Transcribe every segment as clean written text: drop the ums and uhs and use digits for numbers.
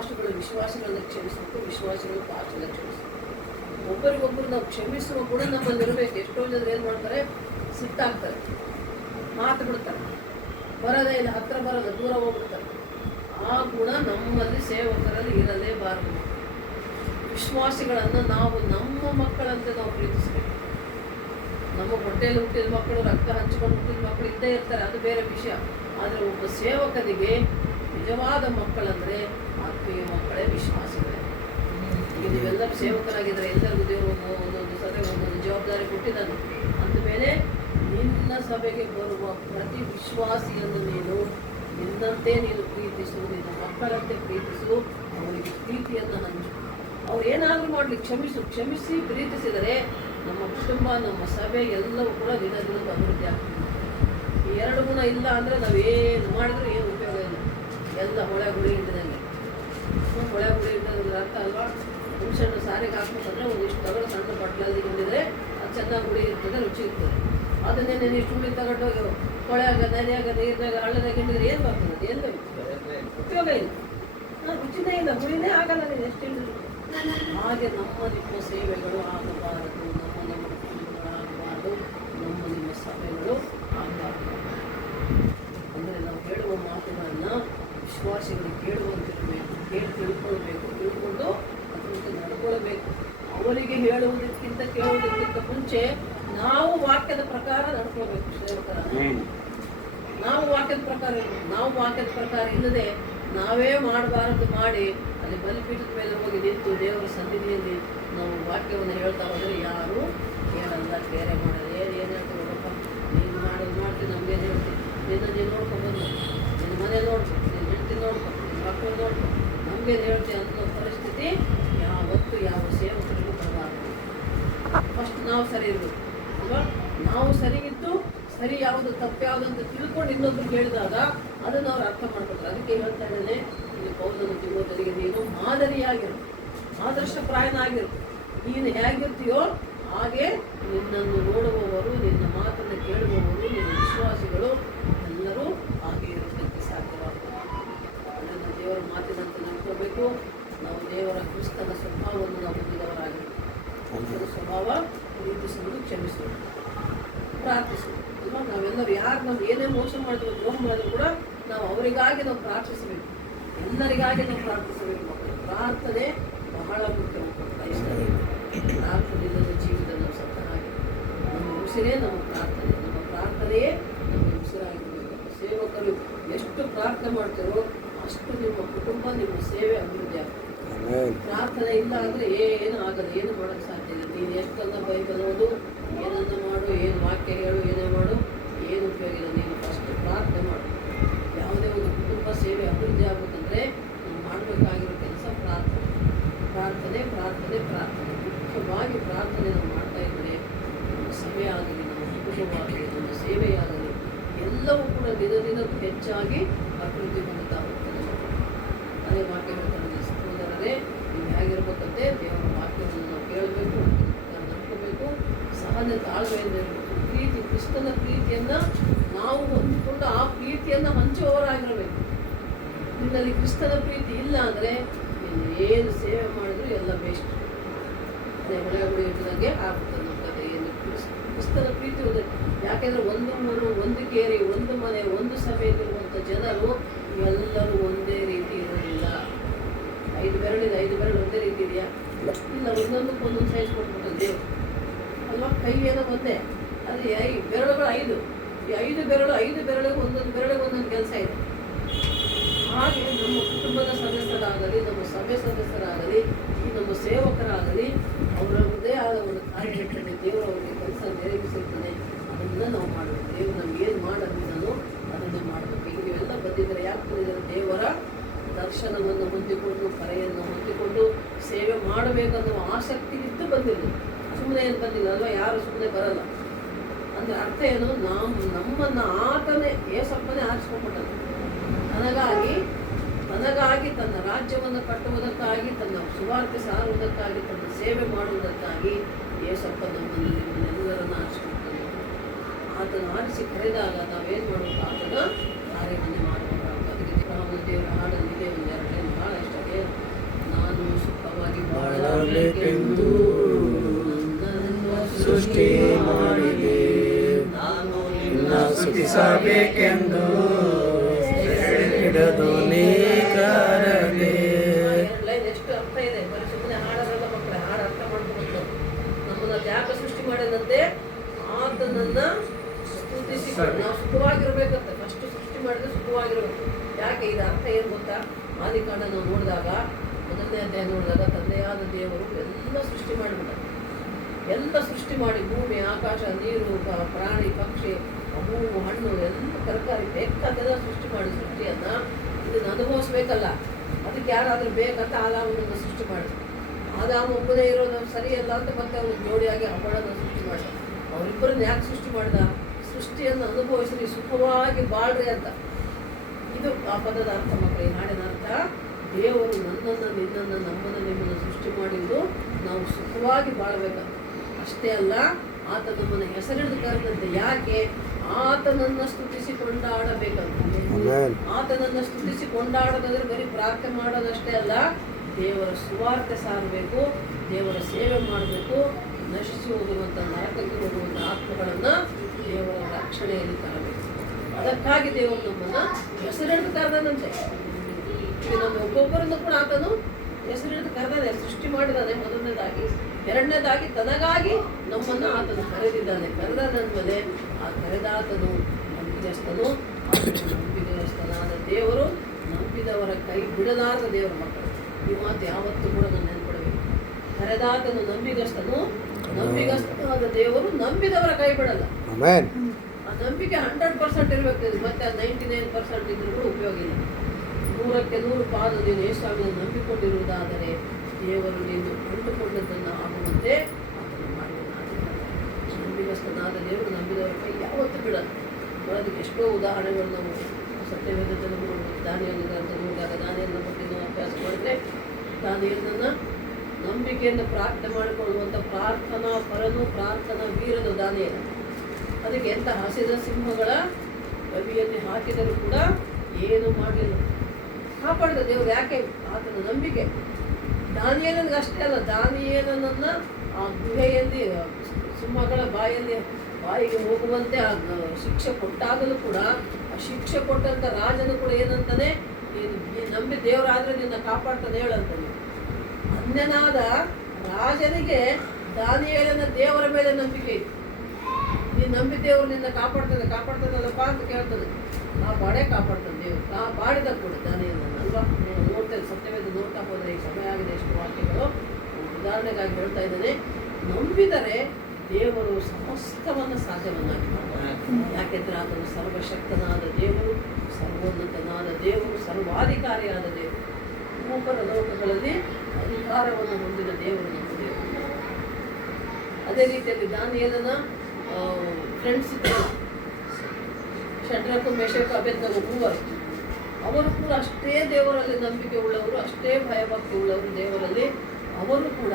ಪಾಸ್ಟ್ಗಳು ವಿಶ್ವಾಸಿಗಳನ್ನ ಕ್ಷಮಿಸಬೇಕು, ವಿಶ್ವಾಸಿಗಳು ಪಾಸ್ಟ್ಗಳನ್ನ ಕ್ಷಮಿಸಬೇಕು. ಒಬ್ಬರಿಗೊಬ್ಬರು ನಾವು ಕ್ಷಮಿಸುವ ಗುಣ ನಮ್ಮಲ್ಲಿ ಇರಬೇಕು. ಎಷ್ಟೋ ಜನರು ಏನು ಮಾಡ್ತಾರೆ, ಸಿಟ್ಟಾಗ್ತಾರೆ, ಮಾತು ಬಿಡ್ತಾರೆ, ಬರೋದೇ ಇಲ್ಲ, ಹತ್ರ ಬರೋದು, ದೂರ ಹೋಗ್ಬಿಡ್ತಾರೆ. ಆ ಗುಣ ನಮ್ಮಲ್ಲಿ ಸೇವಕರಲ್ಲಿ ಇರಲೇಬಾರದು. ವಿಶ್ವಾಸಿಗಳನ್ನು ನಾವು ನಮ್ಮ ಮಕ್ಕಳಂತೆ ನಾವು ಪ್ರೀತಿಸಬೇಕು. ನಮ್ಮ ಹೊಟ್ಟೆಯಲ್ಲಿ ಹುಟ್ಟಿದ ಮಕ್ಕಳು, ರಕ್ತ ಹಂಚಿಕೊಂಡು ಹುಟ್ಟಿದ ಮಕ್ಕಳು ಇದ್ದೇ ಇರ್ತಾರೆ, ಅದು ಬೇರೆ ವಿಷಯ. ಆದರೆ ಒಬ್ಬ ಸೇವಕನಿಗೆ ನಿಜವಾದ ಮಕ್ಕಳಂದರೆ ಆತ್ಮೀಯ ಮಕ್ಕಳೇ ವಿಶ್ವಾಸಿಗಳೇ. ಈಗ ನೀವೆಲ್ಲರೂ ಸೇವಕರಾಗಿದ್ದರೆ ಎಲ್ಲರಿಗೂ ದೇವರು ಒಂದೊಂದು ಸಭೆಗೆ ಒಂದೊಂದು ಜವಾಬ್ದಾರಿ ಕೊಟ್ಟಿದ್ದಾನೆ. ಅಂದಮೇಲೆ ನಿನ್ನ ಸಭೆಗೆ ಬರುವ ಪ್ರತಿ ವಿಶ್ವಾಸಿಯನ್ನು ನೀನು ನಿನ್ನಂತೆ ನೀನು ಪ್ರೀತಿಸು, ನಿನ್ನ ಮಕ್ಕಳಂತೆ ಪ್ರೀತಿಸು, ಅವರಿಗೆ ಪ್ರೀತಿಯನ್ನು ಹಂಚು. ಅವ್ರು ಏನಾದರೂ ಮಾಡಲಿ ಕ್ಷಮಿಸಿ ಪ್ರೀತಿಸಿದರೆ ನಮ್ಮ ಕುಟುಂಬ, ನಮ್ಮ ಸಭೆ ಎಲ್ಲವೂ ಕೂಡ ದಿನ ದಿನಕ್ಕೂ ಅಭಿವೃದ್ಧಿ ಆಗ್ತದೆ. ಈ ಎರಡು ಗುಣ ಇಲ್ಲ ಅಂದರೆ ನಾವೇನು ಮಾಡಿದರೂ ಏನು ಉಪಯೋಗ ಇಲ್ಲ. ಎಲ್ಲ ಹೊಳೆ ಹುಳಿ ಹಿಡಿದಂಗೆ. ಹೊಳೆ ಹುಳಿ ಹಿಡಿದ್ರೆ ಅರ್ಥ ಅಲ್ವಾ? ಹುಣಸೆಹಣ್ಣು ಸಾರಿಗೆ ಹಾಕ್ಬೇಕಂದ್ರೆ ಒಂದಿಷ್ಟು ತಗಡು ಸಣ್ಣ ಬಟ್ಲಲ್ಲಿ ಹಿಂಡಿದ್ರೆ ಅದು ಚೆನ್ನಾಗಿ ಹುಳಿ ಇರ್ತದೆ, ರುಚಿ ಇರ್ತದೆ. ಅದನ್ನೇ ಇಷ್ಟು ಹುಳಿ ತಗೊಂಡೋಗಿ ಹೊಳೆಯಾಗ, ನದಿಯಾಗ, ನೀರಿನಾಗ, ಹಳ್ಳದಾಗ ಹಿಂಡಿದ್ರೆ ಏನು ಬರ್ತದೆ? ಎಲ್ಲ ಉಪಯೋಗ ಇಲ್ಲ, ರುಚಿನೇ ಇಲ್ಲ, ಹುಳಿನೇ ಆಗಲ್ಲ. ನೀನು ಎಷ್ಟು ಹೇಳಿದ್ರು ಹಾಗೆ ನಿಮ್ಮ ಸೇವೆಗಳು ಆಗಬಾರದು, ನಮ್ಮ ಕುಟುಂಬಗಳಾಗಬಾರದು, ನಿಮ್ಮ ಸಭೆಗಳು ಆಗಬಾರದು. ಅಂದರೆ ನಾವು ಹೇಳುವ ಮಾತುಗಳನ್ನು ವಿಶ್ವಾಸಿಗಳು ಕೇಳುವಂತಿರಬೇಕು, ತಿಳ್ಕೊಳ್ಕೊಂಡು ಅದರಂತೆ ನಡ್ಕೊಳ್ಬೇಕು. ಅವರಿಗೆ ಹೇಳುವುದಕ್ಕಿಂತ ಕೇಳುವುದಕ್ಕಿಂತ ಮುಂಚೆ ನಾವು ವಾಕ್ಯದ ಪ್ರಕಾರ ನಡ್ಕೊಳ್ಬೇಕು. ಸೇವಕರ ನಾವು ವಾಕ್ಯದ ಪ್ರಕಾರ ಇಲ್ಲದೆ ನಾವೇ ಮಾಡಬಾರದು ಮಾಡಿ ಅಲ್ಲಿ ಬಲಿಪೀಠದ ಮೇಲೆ ಹೋಗಿ ನಿಂತು ದೇವರ ಸನ್ನಿಧಿಯಲ್ಲಿ ನಾವು ವಾಕ್ಯವನ್ನು ಹೇಳ್ತಾ ಹೋದರೆ ಯಾರು ಕೇಳಲ್ಲ, ಬೇರೆ ಮಾಡೋದು. ಏನು ಹೇಳ್ತೀವಿ ನೋಡಪ್ಪ, ನೀನು ಮಾಡೋದು ಮಾಡ್ತೀವಿ, ನಮ್ಗೇನು ಹೇಳ್ತೀವಿ? ನೀನು ನೋಡ್ಕೊಂಡು ನಿನ್ನ ಮನೆ ನೋಡ್ಕೊ, ನಿನ್ನ ಹೆಂಡತಿ ನೋಡ್ಕೊ, ನಿನ್ನ ಮಕ್ಕಳು ನೋಡ್ಕೊ, ನಮಗೇನು ಹೇಳ್ತೀವಿ ಅನ್ನೋ ಪರಿಸ್ಥಿತಿ ಯಾವತ್ತು ಯಾವ ಸೇವಕರಿಗೂ ಬರಬಾರದು. ಫಸ್ಟ್ ನಾವು ಸರಿ ಇರಬೇಕು ಅಲ್ವಾ? ನಾವು ಸರಿ ಇದ್ದು ಸರಿ ಯಾವುದು ತಪ್ಪು ಯಾವುದು ಅಂತ ತಿಳ್ಕೊಂಡು ಇನ್ನೊಬ್ರಿಗೆ ಹೇಳಿದಾಗ ಅದನ್ನು ಅವ್ರು ಅರ್ಥ ಮಾಡ್ಕೊತಾರೆ. ಅದಕ್ಕೆ ಹೇಳ್ತಾ ಇದ್ದೇನೆ, ಇಲ್ಲಿ ಪೌಲನು ತಿಮೋಥನಿಗೆ ನೀನು ಮಾದರಿಯಾಗಿರು, ಆದರ್ಶಪ್ರಾಯನಾಗಿರು. ನೀನು ಹೇಗಿರ್ತೀಯೋ ಹಾಗೆ ನಿನ್ನನ್ನು ನೋಡುವವರು, ನಿನ್ನ ಮಾತನ್ನು ಕೇಳುವವರು, ನಿನ್ನ ವಿಶ್ವಾಸಿಗಳು ಎಲ್ಲರೂ ಹಾಗೆ ಇರೋದಕ್ಕೆ ಸಾಧ್ಯವಾಗ್ತದೆ. ಅದನ್ನು ದೇವರ ಮಾತಿನಂತೆ ನಡ್ಕೋಬೇಕು. ನಾವು ದೇವರ ಕ್ರಿಸ್ತನ ಸ್ವಭಾವವನ್ನು ನಾವು ಹೊಂದಿದವರಾಗಿರ್ಬೇಕು. ಕ್ರಿಸ್ತನ ಸ್ವಭಾವ ಪ್ರೀತಿಸುವುದು, ಕ್ಷಮಿಸುವುದು, ಪ್ರಾರ್ಥಿಸುವುದು. ನಾವೆಲ್ಲರೂ ಯಾರು ನಾವು ಏನೇ ಮೋಸ ಮಾಡಿದ್ರು, ದ್ರೋಹ ಮಾಡಿದ್ರು ಕೂಡ ನಾವು ಅವರಿಗಾಗಿ ನಾವು ಪ್ರಾರ್ಥಿಸಬೇಕು. ಎಲ್ಲರಿಗಾಗಿ ನಾವು ಪ್ರಾರ್ಥಿಸಬೇಕು. ಪ್ರಾರ್ಥನೆ ಬಹಳ ಮುಖ್ಯ. ಪ್ರಾರ್ಥನೆಯಿಂದ ಜೀವಿತ ನಾವು ಸತ್ತರಾಗಿ, ನಮ್ಮ ಉಸಿರೇ ನಮ್ಮ ಪ್ರಾರ್ಥನೆ, ನಮ್ಮ ಪ್ರಾರ್ಥನೆಯೇ ನಮ್ಮ ಉಸಿರಾಗಿರಬೇಕು. ಸೇವಕರು ಎಷ್ಟು ಪ್ರಾರ್ಥನೆ ಮಾಡ್ತಾರೋ ಅಷ್ಟು ನಿಮ್ಮ ಕುಟುಂಬ, ನಿಮ್ಮ ಸೇವೆ ಅಭಿವೃದ್ಧಿ ಆಗ್ತದೆ. ಪ್ರಾರ್ಥನೆ ಇಲ್ಲ ಅಂದರೆ ಏನು ಆಗಲ್ಲ, ಏನು ಮಾಡೋಕ್ಕೆ ಸಾಧ್ಯ ಇಲ್ಲ. ನೀನು ಎಷ್ಟನ್ನ ಬೈಬಲ್ ಓದು, ಏನನ್ನ ಮಾಡು, ಏನು ವಾಕ್ಯ ಹೇಳು, ಏನೇ ಮಾಡು, ಏನು ಉಪಯೋಗ ಇಲ್ಲ. ನೀನು ಫಸ್ಟ್ ಪ್ರಾರ್ಥನೆ ಮಾಡು. ಯಾವುದೇ ಒಂದು ಕುಟುಂಬ ಸೇವೆ ಅಭಿವೃದ್ಧಿ ಆಗುತ್ತಂದರೆ ನಾವು ಮಾಡಬೇಕಾಗಿರೋ ಕೆಲಸ ಪ್ರಾರ್ಥನೆ. ಮುಖ್ಯವಾಗಿ ಪ್ರಾರ್ಥನೆ ನಾವು ಮಾಡ್ತಾ ಇದ್ದರೆ ನಮ್ಮ ಸಭೆ ಆಗಲಿ, ನಮ್ಮ ಕುಟುಂಬವಾಗಲಿ, ನಮ್ಮ ಸೇವೆಯಾಗಲಿ ಎಲ್ಲವೂ ಕೂಡ ದಿನಕ್ಕೂ ಹೆಚ್ಚಾಗಿ ಅಭಿವೃದ್ಧಿ ಹೊಂದುತ್ತಾ ಹೋಗ್ತದೆ. ಅದೇ ವಾಕ್ಯ ಹೇಳ್ತಾರೆ, ಸಹೋದರರೇ ನೀವು ಹೇಗಿರ್ಬೇಕಂತೆ ದೇವರ ವಾಕ್ಯವನ್ನು ನಾವು ಕೇಳಬೇಕು, ನಡ್ಕೋಬೇಕು, ಸಹನೆ ತಾಳ್ಮೆಯಿಂದ ಇರಬೇಕು. ಪ್ರೀತಿ, ಕ್ರಿಸ್ತನ ಪ್ರೀತಿಯನ್ನು ನಾವು ಹೊಂದಿಕೊಂಡು ಆ ಪ್ರೀತಿಯನ್ನು ಹಂಚುವವರಾಗಿರಬೇಕು. ನಿನ್ನಲ್ಲಿ ಕ್ರಿಸ್ತನ ಪ್ರೀತಿ ಇಲ್ಲ ಅಂದರೆ ನೀನು ಏನು ಸೇವೆ ಮಾಡಿದ್ರು ಎಲ್ಲ ಬೇಸ್ಟ್. ಅದೇ ಹೊಳೆಗುಡಿ ಇಟ್ಟಿದಂಗೆ ಆಗ್ತದೆ ನಮ್ಮ ಕಥೆ. ಏನು ಕ್ರಿಸ್ತನ ಪ್ರೀತಿ ಇದೆ. ಯಾಕೆಂದರೆ ಒಂದು ಊರು, ಒಂದು ಕೇರಿ, ಒಂದು ಮನೆ, ಒಂದು ಸಭೆಯಲ್ಲಿರುವಂಥ ಜನರು ಎಲ್ಲರೂ ಒಂದೇ ರೀತಿ ಇರೋದಿಲ್ಲ. 5 ಬೆರಳು ಒಂದೇ ರೀತಿ ಇದೆಯಾ? ಇಲ್ಲ, ಒಂದೊಂದು ಸೈಜ್ ಕೊಟ್ಬಿಟ್ಟು ದೇವರು ಅಲ್ವಾ? ಕೈ ಏನೋ ಒಂದೇ, ಅದು ಬೆರಳುಗಳು 5. ಈ 5 ಬೆರಳಿಗೆ ಒಂದೊಂದು ಕೆಲಸ ಇದೆ. ಹಾಗೆ ನಮ್ಮ ಕುಟುಂಬದ ಸದಸ್ಯರಾಗಲಿ, ನಮ್ಮ ಸಭೆ ಸದಸ್ಯರಾಗಲಿ, ಈ ನಮ್ಮ ಸೇವಕರಾಗಲಿ ಅವರದ್ದೇ ಆದ ಒಂದು ಕಾರ್ಯದಲ್ಲಿ ದೇವರು ಅವರಿಗೆ ಕೆಲಸ ನೆರವೇರಿಸಿರ್ತಾನೆ. ಅದನ್ನು ನಾವು ಮಾಡಬೇಕು. ದೇವರು ನಮ್ಗೆ ಏನು ಮಾಡೋದು ಅದನ್ನು ಮಾಡಬೇಕು. ಈಗ ನೀವೆಲ್ಲ ಬಂದಿದ್ದಾರೆ, ಯಾಕೆ ಬಂದಿದ್ದಾರೆ? ದೇವರ ದರ್ಶನವನ್ನು ಹೊಂದಿಕೊಂಡು, ಕರೆಯನ್ನು ಹೊಂದಿಕೊಂಡು ಸೇವೆ ಮಾಡಬೇಕನ್ನುವ ಆಸಕ್ತಿ ಇದ್ದು ಬಂದಿರೋದು. ಸುಮ್ಮನೆ ಏನು ಬಂದಿಲ್ಲ ಅಲ್ವಾ? ಯಾರು ಸುಮ್ಮನೆ ಬರಲ್ಲ. ಅಂದರೆ ಅರ್ಥ ಏನು? ನಮ್ಮನ್ನು ಆತನೇ ಏಸಪ್ಪನೇ ಆರಿಸ್ಕೊಂಡ್ಬಿಟ್ಟನು. ತನಗಾಗಿ ತನ್ನ ರಾಜ್ಯವನ್ನು ಕಟ್ಟುವುದಕ್ಕಾಗಿ, ತನ್ನ ಸುವಾರ್ತೆ ಸಾರುವುದಕ್ಕಾಗಿ, ತನ್ನ ಸೇವೆ ಮಾಡುವುದಕ್ಕಾಗಿ ಏಸಪ್ಪ ನಮ್ಮನ್ನೆಲ್ಲರನ್ನು ಆರಿಸಿಕೊಳ್ತಾನೆ. ಆತನ ಆರಿಸಿ ಕರೆದಾಗ ನಾವೇನು ಮಾಡಬೇಕು? ಆತನ ಕಾರ್ಯವನ್ನು ಮಾಡಬೇಕಾಗ್ತದೆ. ಅದಕ್ಕೆ ದೇವರ ಹಾಡಲ್ಲಿದೆ, ಒಂದು 2 ಭಾಳ ಇಷ್ಟ. ಸ್ತುತಿಸಬೇಕೆಂದು ಹಿಡಿದು ನೀ ಕರದೆ. ಲೈನ್ ಎಷ್ಟು ಅರ್ಥ ಇದೆ, ಬರೀ ಸುಮ್ಮನೆ ಹಾಡಲ್ಲ ಮಕ್ಕಳೇ, ಹಾಡು ಅರ್ಥ ಮಾಡ್ಕೋಬೇಕು. ನಮ್ಮನ್ನ ಯಾಕೆ ಸೃಷ್ಟಿ ಮಾಡಿದಂತೆ ಆತನನ್ನ ಸ್ತುತಿಸಿಕೊಂಡು ನಾವು ಸುಖವಾಗಿರ್ಬೇಕಂತೆ. ಫಸ್ಟ್ ಸೃಷ್ಟಿ ಮಾಡಿದ್ರೆ ಸುಖವಾಗಿರ್ಬೇಕು. ಯಾಕೆ ಇದು ಅರ್ಥ ಏನು ಗೊತ್ತಾ? ಆದಿಕಾಂಡ ನಾವು ನೋಡಿದಾಗ, ಮೊದಲನೇ ಅಧ್ಯಾಯ ನೋಡಿದಾಗ, ತಂದೆಯಾದ ದೇವರು ಎಲ್ಲ ಸೃಷ್ಟಿ ಮಾಡಿಬಿಟ್ಟ. ಎಲ್ಲ ಸೃಷ್ಟಿ ಮಾಡಿ ಭೂಮಿ, ಆಕಾಶ, ನೀರು, ಪ್ರಾಣಿ, ಪಕ್ಷಿ, ಹೂವು, ಹಣ್ಣು, ಎಲ್ಲ ತರಕಾರಿ ಬೇಕಾದೆಲ್ಲ ಸೃಷ್ಟಿ ಮಾಡಿ ಸೃಷ್ಟಿಯನ್ನ ಇದನ್ನು ಅನುಭವಿಸ್ಬೇಕಲ್ಲ. ಅದಕ್ಕೆ ಯಾರಾದರೂ ಬೇಕಂತ ಆದಾಮನನ್ನು ಸೃಷ್ಟಿ ಮಾಡಿ. ಆದಾಮ ಒಬ್ಬನೇ ಇರೋದು ಸರಿಯಲ್ಲ ಅಂತ ಮತ್ತೆ ಅವನು ಜೋಡಿಯಾಗಿ ಹಬ್ಬಳನ್ನು ಸೃಷ್ಟಿ ಮಾಡಿದ. ಅವರಿಬ್ಬರನ್ನ ಯಾಕೆ ಸೃಷ್ಟಿ ಮಾಡಿದ? ಸೃಷ್ಟಿಯನ್ನು ಅನುಭವಿಸಿ ಸುಖವಾಗಿ ಬಾಳ್ರಿ ಅಂತ. ಇದು ಆ ಪದದ ಅರ್ಥ ಮಕ್ಕಳು, ಈ ಹಾಡಿನ ಅರ್ಥ. ದೇವರು ನನ್ನನ್ನು, ನಿನ್ನನ್ನು, ನಮ್ಮನ್ನು, ನಿಮ್ಮನ್ನು ಸೃಷ್ಟಿ ಮಾಡಿದ್ದು ನಾವು ಸುಖವಾಗಿ ಬಾಳ್ಬೇಕಂತ. ಅಷ್ಟೇ ಅಲ್ಲ, ಆತ ನಮ್ಮನ್ನು ಹೆಸರಿಡಿದು ಕರೆದಂತೆ. ಯಾಕೆ? ಆತನನ್ನು ಸ್ತುತಿಸಿ ಕೊಂಡಾಡಬೇಕಂತ. ಆತನನ್ನು ಸ್ತುತಿಸಿ ಕೊಂಡಾಡೋದಂದ್ರೆ ಬರೀ ಪ್ರಾರ್ಥನೆ ಮಾಡೋದಷ್ಟೇ ಅಲ್ಲ, ದೇವರ ಸುವಾರ್ತೆ ಸಾರಬೇಕು, ದೇವರ ಸೇವೆ ಮಾಡಬೇಕು, ನಶಿಸಿ ಹೋಗುವಂಥ, ನರಕಕ್ಕೆ ಹೋಗುವಂಥ ಆತ್ಮಗಳನ್ನು ದೇವರ ರಕ್ಷಣೆಯಲ್ಲಿ ತರಬೇಕು. ಅದಕ್ಕಾಗಿ ದೇವರು ನಮ್ಮನ್ನು ಹೆಸರಿಡಿದು ಕರೆದಂತೆ. ಈಗ ನಮ್ಮ ಒಬ್ಬೊಬ್ಬರನ್ನು ಕೂಡ ಆತನು ಹೆಸರಿಡಿದು ಕರೆದಾನೆ, ಸೃಷ್ಟಿ ಮಾಡಿದ್ದಾನೆ ಮೊದಲನೇದಾಗಿ. ಎರಡನೇದಾಗಿ ತನಗಾಗಿ ನಮ್ಮನ್ನು ಆತನು ಕರೆದಿದ್ದಾನೆ. ಕರೆದಾದ್ಮೇಲೆ ಆ ಕರೆದಾತನು ನಂಬಿಗಸ್ತನು. ನಂಬಿಗಸ್ತನಾದ ದೇವರು ನಂಬಿದವರ ಕೈ ಬಿಡಲಾರದ ದೇವರ ಮಕ್ಕಳು. ಈ ಮಾತು ಯಾವತ್ತೂ ಕೂಡ ನಾನು ನೆನ್ಕೊಡಬೇಕು. ಕರೆದಾತನು ನಂಬಿಗಸ್ತನು, ನಂಬಿಗಸ್ತನಾದ ದೇವರು ನಂಬಿದವರ ಕೈ ಬಿಡಲ್ಲ. ಆ ನಂಬಿಕೆ 100% ಇರಬೇಕು. ಮತ್ತೆ 99% ಇದ್ರೂ ಕೂಡ ಉಪಯೋಗ ಇಲ್ಲ. 100ಕ್ಕೆ 100 ಪಾಲು ನೀನು ಯೇಸುವನ್ನು ನಂಬಿಕೊಂಡಿರುವುದಾದರೆ ದೇವರು ನೀನು ಕಂಡುಕೊಂಡದ್ದನ್ನು ಆಗುವಂತೆ ಅದನ್ನು ಮಾಡಿದ್ದಾನೆ. ನಂಬಿಗಸ್ತನಾದ ದೇವರು ನಂಬಿದವರ ಕೈ ಯಾವತ್ತೂ ಬಿಡಲ್ಲ. ಅದಕ್ಕೆ ಎಷ್ಟೋ ಉದಾಹರಣೆಗಳು ನಾವು ಸತ್ಯವೇದದಲ್ಲಿ ನೋಡ್ಬೋದು. ದಾನಿಯೇಲನ ಗ್ರಂಥ ನೋಡಿದಾಗ ದಾನಿಯೇಲನ ಬಗ್ಗೆ ನಾವು ಅಭ್ಯಾಸ ಮಾಡಿದ್ರೆ, ದಾನಿಯೇಲನನ್ನು ನಂಬಿಕೆಯಿಂದ ಪ್ರಾರ್ಥನೆ ಮಾಡಿಕೊಳ್ಳುವಂಥ ಪ್ರಾರ್ಥನಾ ಪರನು, ಪ್ರಾರ್ಥನಾ ವೀರನು ದಾನಿಯೇಲ. ಅದಕ್ಕೆ ಎಂಥ ಹಸಿದ ಸಿಂಹಗಳ ಗವಿಯಲ್ಲಿ ಹಾಕಿದರೂ ಕೂಡ ಏನು ಮಾಡಲಿಲ್ಲ, ಕಾಪಾಡಿದ ದೇವರು. ಯಾಕೆ? ಆತನ ನಂಬಿಕೆ. ದಾನಿಯೇಲನಿಗೆ ಅಷ್ಟೇ ಅಲ್ಲ, ದಾನಿಯೇಲನನ್ನು ಆ ಗುಹೆಯಲ್ಲಿ ಸಿಂಹಗಳ ಬಾಯಿಗೆ ಹೋಗುವಂತೆ ಆ ಶಿಕ್ಷೆ ಕೊಟ್ಟಾಗಲೂ ಕೂಡ, ಆ ಶಿಕ್ಷೆ ಕೊಟ್ಟಂಥ ರಾಜನು ಕೂಡ ಏನಂತಾನೆ, ನೀನು ನಂಬಿ ದೇವರಾದರೆ ನಿನ್ನ ಕಾಪಾಡ್ತಾನೆ ಹೇಳಂತಾನೆ. ಅನ್ಯನಾದ ರಾಜನಿಗೆ ದಾನಿಯೇಲನ ದೇವರ ಮೇಲೆ ನಂಬಿಕೆ ಇತ್ತು. ನೀನು ನಂಬಿ ದೇವರು ನಿನ್ನ ಕಾಪಾಡ್ತಾನಲ್ಲಪ್ಪ ಅಂತ ಕೇಳ್ತದೆ. ಕಾಪಾಡ್ತಾನೆ ದೇವರು. ಕಾಪಾಡಿದ ಕೂಡ ದಾನಿಯೇಲನಲ್ವಾ? ನೋಡ್ತೇವೆ, ಸತ್ಯವೇದ ನೋಡ್ತಾ ಹೋದರೆ ಈ ಸಮಯ ಆಗಿದೆ ಎಷ್ಟು ವಾಕ್ಯಗಳು. ಉದಾಹರಣೆಗಾಗಿ ಹೇಳ್ತಾ ಇದ್ದಾನೆ, ನಂಬಿದರೆ ದೇವರು ಸಮಸ್ತವನ್ನು ಸಾಧ್ಯವನ್ನಾಗಿ ಮಾಡ್ತಾನೆ. ಯಾಕೆಂದರೆ ಆತನು ಸರ್ವಶಕ್ತನಾದ ದೇವರು, ಸರ್ವೋನ್ನತನಾದ ದೇವರು, ಸರ್ವಾಧಿಕಾರಿಯಾದ ದೇವರು. ಭೂಪರ ಲೋಕಗಳಲ್ಲಿ ಅಧಿಕಾರವನ್ನು ಹೊಂದಿದ ದೇವರು ನಮ್ಮ ದೇವರು. ಅದೇ ರೀತಿಯಲ್ಲಿ ದಾನಿಯೇಲನ ಫ್ರೆಂಡ್ಸ್ ಇದ್ದರು, ಶಡ್ರಕ್, ಮೇಷಕ್, ಅಬೇದ್ನೆಗೋ ಮೂವರು. ಅವರು ಕೂಡ ಅಷ್ಟೇ ದೇವರಲ್ಲಿ ನಂಬಿಕೆ ಉಳ್ಳವರು, ಅಷ್ಟೇ ಭಯಭಕ್ತಿ ಉಳ್ಳವರು ದೇವರಲ್ಲಿ. ಅವರು ಕೂಡ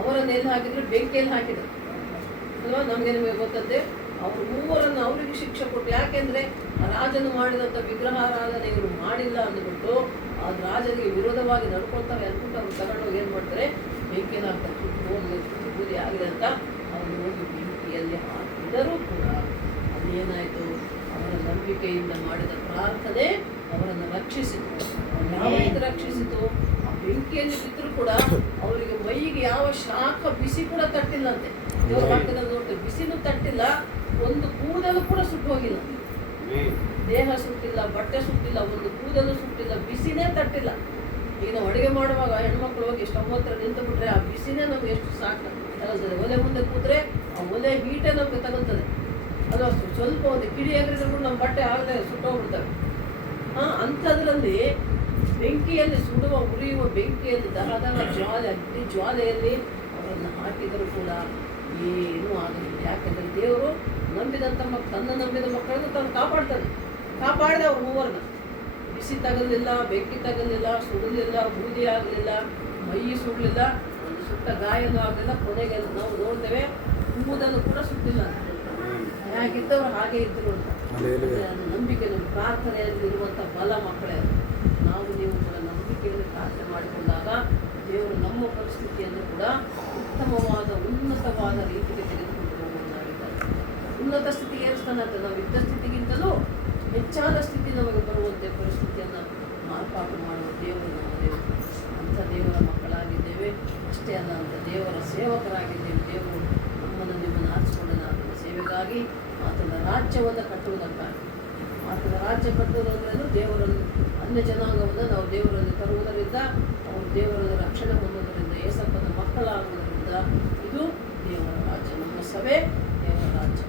ಅವರನ್ನೆಲ್ಲಿ ಹಾಕಿದ್ರು? ಬೆಂಕಿಯಲ್ಲಿ ಹಾಕಿದರು ಅಲ್ವಾ? ನಿಮಗೆ ಗೊತ್ತಂತೆ. ಅವರು ಮೂವರನ್ನು ಅವರಿಗೆ ಶಿಕ್ಷೆ ಕೊಟ್ಟು, ಯಾಕೆಂದರೆ ಆ ರಾಜನು ಮಾಡಿದಂಥ ವಿಗ್ರಹಾರಾಧನೆ ಇವರು ಮಾಡಿಲ್ಲ ಅಂದ್ಬಿಟ್ಟು ಆ ರಾಜನಿಗೆ ವಿರೋಧವಾಗಿ ನಡ್ಕೊಳ್ತಾರೆ ಅಂದ್ಬಿಟ್ಟು ಅವ್ರು ತಗೊಂಡೋಗಿ ಏನು ಮಾಡ್ತಾರೆ? ಬೆಂಕಿಯಲ್ಲಿ ಹಾಕ್ತಾರೆ. ಸುಟ್ಟು ಹೋಗಿ ಬೂದಿ ಆಗಿದೆ ಅಂತ ಅವರು ಹೋಗಿ ಬೆಂಕಿಯಲ್ಲಿ ಹಾಕಿದರೂ ಕೂಡ ಅದೇನಾಯಿತು? ಅವರ ನಂಬಿಕೆಯಿಂದ ಮಾಡಿದ ಪ್ರಾರ್ಥನೆ ಅವರನ್ನು ರಕ್ಷಿಸಿತು. ಯಾವ ರೀತಿ ರಕ್ಷಿಸಿತು? ಆ ಬೆಂಕಿಯಲ್ಲಿ ಬಿದ್ದರೂ ಕೂಡ ಅವರಿಗೆ ಮೈಗೆ ಯಾವ ಶಾಖ ಬಿಸಿ ಕೂಡ ತಟ್ಟಿಲ್ಲಂತೆ. ದೇವರ ವಾಕ್ಯದಲ್ಲಿ ನೋಡ್ತೇವೆ, ಬಿಸಿನೂ ತಟ್ಟಿಲ್ಲ, ಒಂದು ಕೂದಲು ಕೂಡ ಸುಟ್ಟು ಹೋಗಿಲ್ಲ. ದೇಹ ಸುಟ್ಟಿಲ್ಲ, ಬಟ್ಟೆ ಸುಟ್ಟಿಲ್ಲ, ಒಂದು ಕೂದಲು ಸುಟ್ಟಿಲ್ಲ, ಬಿಸಿನೇ ತಟ್ಟಿಲ್ಲ. ಈಗ ನಾವು ಅಡುಗೆ ಮಾಡುವಾಗ ಹೆಣ್ಮಕ್ಳು ಹೋಗಿ ಸ್ಟವ್ ಹತ್ರ ನಿಂತು ಬಿಟ್ರೆ ಆ ಬಿಸಿನೇ ನಮ್ಗೆ ಎಷ್ಟು ಸಾಕು ತಗೊಳ್ತದೆ. ಒಲೆ ಮುಂದೆ ಕೂತ್ರೆ ಆ ಒಲೆ ಹೀಟೇ ನಮ್ಗೆ ತಗೊಳ್ತದೆ. ಅದು ಸ್ವಲ್ಪ ಒಂದು ಕಿಡಿ ಎಗರಿದ್ರು ನಮ್ಮ ಬಟ್ಟೆ ಆಗಲೇ ಸುಟ್ಟೋಗ್ಬಿಡ್ತವೆ. ಅಂಥದ್ರಲ್ಲಿ ಬೆಂಕಿಯಲ್ಲಿ ಸುಡುವ, ಉರಿಯುವ ಬೆಂಕಿಯಲ್ಲಿ ದಹದಹ ಜ್ವಾಲೆ, ಅಗ್ನಿ ಜ್ವಾಲೆಯಲ್ಲಿ ಅವರನ್ನು ಹಾಕಿದರೂ ಕೂಡ ಏನೂ ಆಗಲಿಲ್ಲ. ಯಾಕೆಂದರೆ ದೇವರು ನಂಬಿದಂಥ ತನ್ನ ನಂಬಿದ ಮಕ್ಕಳನ್ನು ತಾನು ಕಾಪಾಡಿದ ಅವ್ರ ಮೂವರನ್ನ. ಬಿಸಿ ತಗಲಿಲ್ಲ, ಬೆಂಕಿ ತಗಲಿಲ್ಲ, ಸುಡಲಿಲ್ಲ, ಬೂದಿ ಆಗಲಿಲ್ಲ, ಮೈ ಸುಡಲಿಲ್ಲ, ಒಂದು ಸುಟ್ಟ ಗಾಯನೂ ಆಗಲಿಲ್ಲ. ಕೊನೆಗೆ ನಾವು ನೋಡ್ತೇವೆ, ಕೂದಲು ಕೂಡ ಸುಟ್ಟಿಲ್ಲ. ಹೇಗಿದ್ದವರು ಹಾಗೆ ಇದ್ದರು ಅಂತ. ಅದು ನಂಬಿಕೆ, ಪ್ರಾರ್ಥನೆಯಲ್ಲಿ ಇರುವಂಥ ಬಲ ಮಕ್ಕಳೇ. ನಾವು ನೀವು ಕೂಡ ನಂಬಿಕೆಯಲ್ಲಿ ಪ್ರಾರ್ಥನೆ ಮಾಡಿಕೊಂಡಾಗ ದೇವರು ನಮ್ಮ ಪರಿಸ್ಥಿತಿಯನ್ನು ಕೂಡ ಉತ್ತಮವಾದ, ಉನ್ನತವಾದ ರೀತಿಗೆ ತೆಗೆದುಕೊಂಡು ಹೋಗುವುದಾಗಿದ್ದಾರೆ. ಉನ್ನತ ಸ್ಥಿತಿ ಏರಿಸ್ತಾನಂತೆ. ನಾವು ಇದ್ದ ಸ್ಥಿತಿಗಿಂತ ಸ್ಥಿತಿಗಿಂತಲೂ ಹೆಚ್ಚಾದ ಸ್ಥಿತಿ ನಮಗೆ ಬರುವಂತೆ ಪರಿಸ್ಥಿತಿಯನ್ನು ಮಾರ್ಪಾಟು ಮಾಡುವ ದೇವರು ನಮ್ಮ ದೇವರು. ಅಂಥ ದೇವರ ಮಕ್ಕಳಾಗಿದ್ದೇವೆ. ಅಷ್ಟೇ ಅಲ್ಲ, ಅಂಥ ದೇವರ ಸೇವಕರಾಗಿದ್ದೇವೆ. ದೇವರು ನಮ್ಮನ್ನು ನಿಮ್ಮನ್ನು ಆರಿಸಿಕೊಂಡನ ಆತನ ಸೇವೆಗಾಗಿ, ಆತನ ರಾಜ್ಯವನ್ನು ಕಟ್ಟುವುದಕ್ಕಾಗಿ. ಆತನ ರಾಜ್ಯ ಕಟ್ಟುವುದಂದ್ರೂ ದೇವರನ್ನು, ಅನ್ಯ ಜನಾಂಗವನ್ನು ನಾವು ದೇವರಲ್ಲಿ ತರುವುದರಿಂದ, ಅವರು ದೇವರಲ್ಲಿ ರಕ್ಷಣೆ ಹೊಂದುವುದರಿಂದ, ಏಸಪ್ಪನ ಮಕ್ಕಳಾಗುವುದರಿಂದ ಇದು ದೇವರ ರಾಜ್ಯ. ನಮ್ಮ ಸಭೆ ದೇವರ ರಾಜ್ಯ,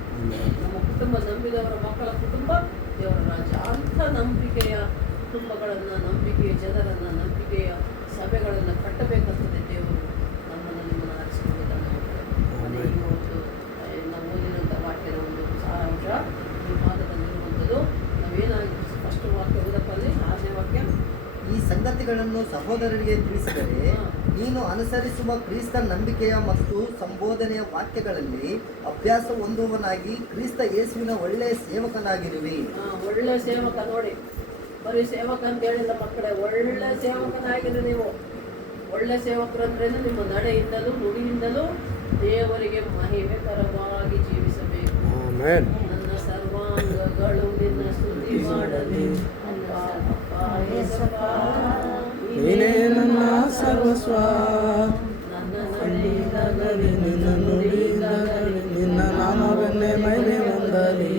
ನಮ್ಮ ಕುಟುಂಬ, ನಂಬಿದವರ ಮಕ್ಕಳ ಕುಟುಂಬ ದೇವರ ರಾಜ್ಯ. ಅಂಥ ನಂಬಿಕೆಯ ಕುಟುಂಬಗಳನ್ನು, ನಂಬಿಕೆಯ ಜನರನ್ನು, ನಂಬಿಕೆಯ ಸಭೆಗಳನ್ನು ಕಟ್ಟಬೇಕಂತದೆ ದೇವರು ನಮ್ಮನ್ನು ನಿಮ್ಮನ್ನು ಆರಿಸಿಕೊಂಡಿದ್ದಾನೆ. ಈ ಒಂದು ನಾವು ಓದಿದಂಥ ವಾಕ್ಯದ ಒಂದು ಸಾರಾಂಶ ಈ ಭಾಗದಲ್ಲಿರುವಂಥದ್ದು. ನಾವೇನಾಗಿ ಫಸ್ಟ್ ವಾಕ್ಯ ಓದಪ್ಪಲ್ಲಿ 6ನೇ ವಾಕ್ಯ. ಈ ಸಂಗತಿಗಳನ್ನು ಸಹೋದರರಿಗೆ ತಿಳಿಸಿದರೆ ನೀನು ಅನುಸರಿಸುವ ಕ್ರಿಸ್ತ ನಂಬಿಕೆಯ ಮತ್ತು ಸಂಬೋಧನೆಯ ವಾಕ್ಯಗಳಲ್ಲಿ ಅಭ್ಯಾಸ ಹೊಂದುವನಾಗಿ ಕ್ರಿಸ್ತ ಯೇಸುವಿನ ಒಳ್ಳೆಯ ಸೇವಕನಾಗಿರುವಿ. ಒಳ್ಳೆ ಸೇವಕ. ನೋಡಿ, ಬರೀ ಸೇವಕ ಅಂತ ಹೇಳಿಲ್ಲ ಮಕ್ಕಳೇ, ಒಳ್ಳೆ ಸೇವಕನಾಗಿರಿ ನೀವು. ಒಳ್ಳೆ ಸೇವಕರು ಅಂದ್ರೆ ನಿಮ್ಮ ನಡೆಯಿಂದಲೂ ನುಡಿಯಿಂದಲೂ ದೇವರಿಗೆ ಮಹಿಮೆಕರವಾಗಿ ಜೀವಿಸಬೇಕು. ನನ್ನ ಸರ್ವಾಂಗಗಳು ನಿನ್ನ ಸ್ತುತಿ ಮಾಡಲಿ. ನೀನೇ ನನ್ನ ಸರ್ವಸ್ವ, ನನ್ನ ನಡೆಯಿಂದಾಗಲಿ ನಿನ್ನ ನುಡಿಯಿಂದಾಗಲಿ ನಿನ್ನ ನಾಮವನ್ನೇ ಮಹಿಮೆ ಹೊಂದಲಿ.